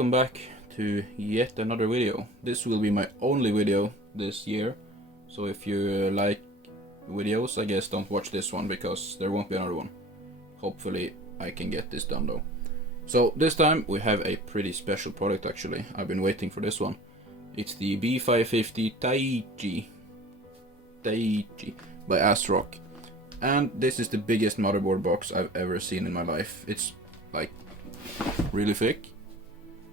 welcome back to yet another video. This will be my only video this year, so if you like videos, I guess don't watch this one because there won't be another one. Hopefully I can get this done though. So this time we have a pretty special product actually. I've been waiting for this one. It's the B550 TAICHI by ASrock. And this is the biggest motherboard box I've ever seen in my life. It's like really thick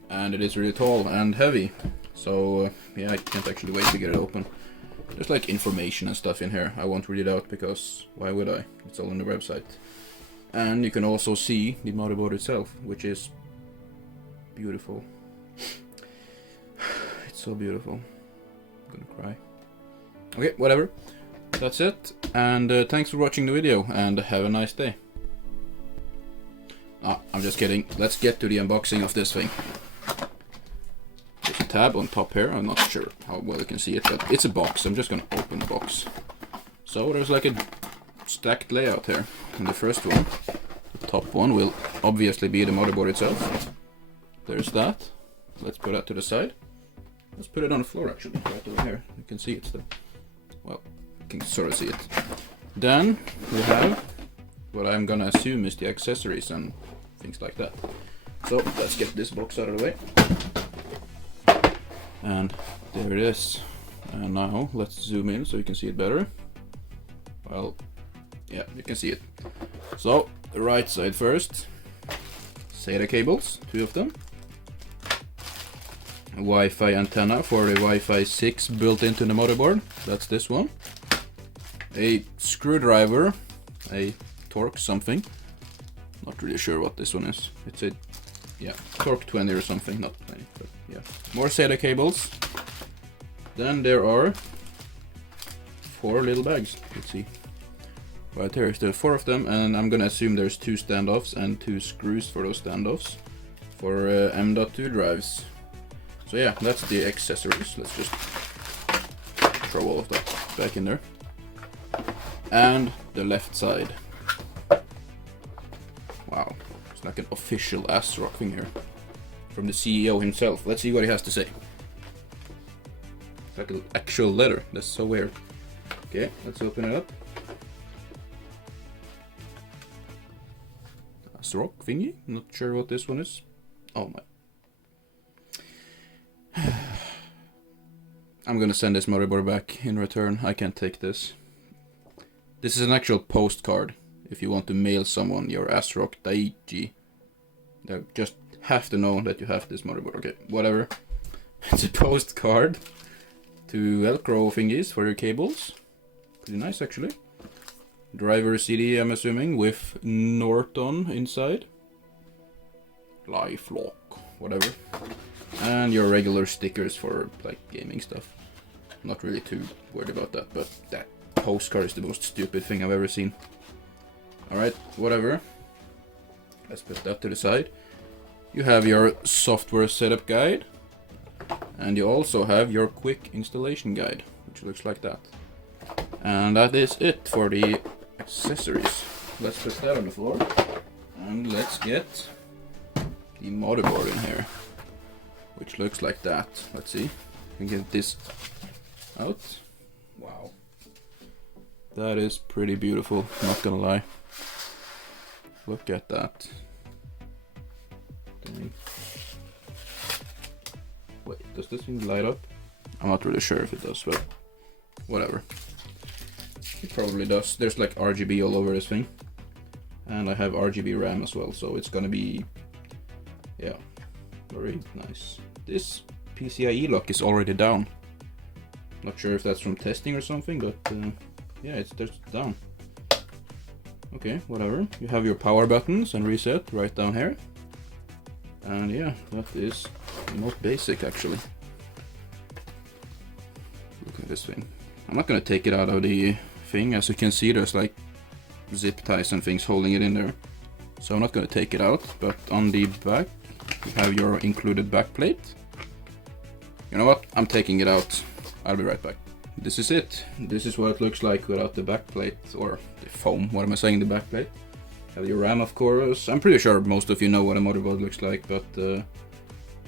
and it is really tall and heavy. So yeah, I can't actually wait to get it open. There's like information and stuff in here. I won't read it out because why would I? It's all on the website. And you can also see the motherboard itself, which is beautiful. It's so beautiful. I'm gonna cry. Okay, whatever. That's it. And thanks for watching the video and have a nice day. I'm just kidding. Let's get to the unboxing of this thing. There's a tab on top here. I'm not sure how well you can see it, but it's a box. I'm just gonna open the box. So there's like a stacked layout here. And the first one, the top one, will obviously be the motherboard itself. There's that. Let's put that to the side. Let's put it on the floor actually, right over here. You can see it still. Well, you can sort of see it. Then we have what I'm gonna assume is the accessories and things like that. So let's get this box out of the way. And there it is. And now let's zoom in so you can see it better. Well, yeah, you can see it. So the right side first. SATA cables, 2 of them. A Wi-Fi antenna for the Wi-Fi 6 built into the motherboard. That's this one. A screwdriver, a Torque something. Not really sure what this one is. It's a, yeah, Torque 20 or something, not 20, but yeah. More SATA cables. Then there are 4 little bags. Let's see. Right here, there are 4 of them, and I'm gonna assume there's 2 standoffs and 2 screws for those standoffs for M.2 drives. So yeah, that's the accessories. Let's just throw all of that back in there. And the left side. Wow, it's like an official ASrock thing here from the CEO himself. Let's see what he has to say. Like an actual letter. That's so weird. Okay, let's open it up. ASrock thingy. Not sure what this one is. Oh my. I'm gonna send this motherboard back in return. I can't take this. This is an actual postcard. If you want to mail someone your ASrock TAICHI, they just have to know that you have this motherboard. Okay, whatever. It's a postcard. 2 Velcro thingies for your cables. Pretty nice actually. Driver CD, I'm assuming, with Norton inside. LifeLock, whatever. And your regular stickers for like gaming stuff. Not really too worried about that, but that postcard is the most stupid thing I've ever seen. Alright, whatever. Let's put that to the side. You have your software setup guide. And you also have your quick installation guide, which looks like that. And that is it for the accessories. Let's put that on the floor. And let's get the motherboard in here, which looks like that. Let's see. We can get this out. Wow. That is pretty beautiful, not gonna lie. Look at that. Dang. Wait, does this thing light up? I'm not really sure if it does, but whatever. It probably does. There's like RGB all over this thing. And I have RGB RAM as well, so it's gonna be, yeah, very nice. This PCIe lock is already down. Not sure if that's from testing or something, but yeah, it's just down. Okay, whatever. You have your power buttons and reset right down here. And yeah, that is the most basic actually. Look at this thing. I'm not gonna take it out of the thing. As you can see, there's like zip ties and things holding it in there. So I'm not gonna take it out, but on the back you have your included back plate. You know what? I'm taking it out. I'll be right back. This is it. This is what it looks like without the back plate, or the foam. What am I saying? The back plate. Have your RAM, of course. I'm pretty sure most of you know what a motherboard looks like, but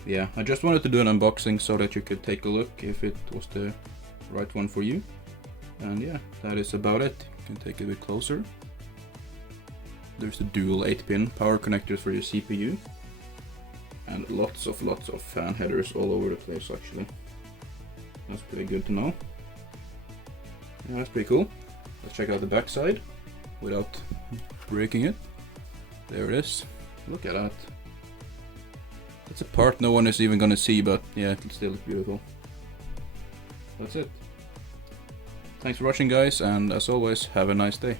Yeah, I just wanted to do an unboxing so that you could take a look if it was the right one for you. And yeah, that is about it. You can take it a bit closer. There's the dual 8-pin power connectors for your CPU. And lots of fan headers all over the place actually. That's pretty good to know. Yeah, that's pretty cool. Let's check out the back side without breaking it. There it is. Look at that. That's a part no one is even gonna see, but yeah, it still looks beautiful. That's it. Thanks for watching, guys, and as always, have a nice day.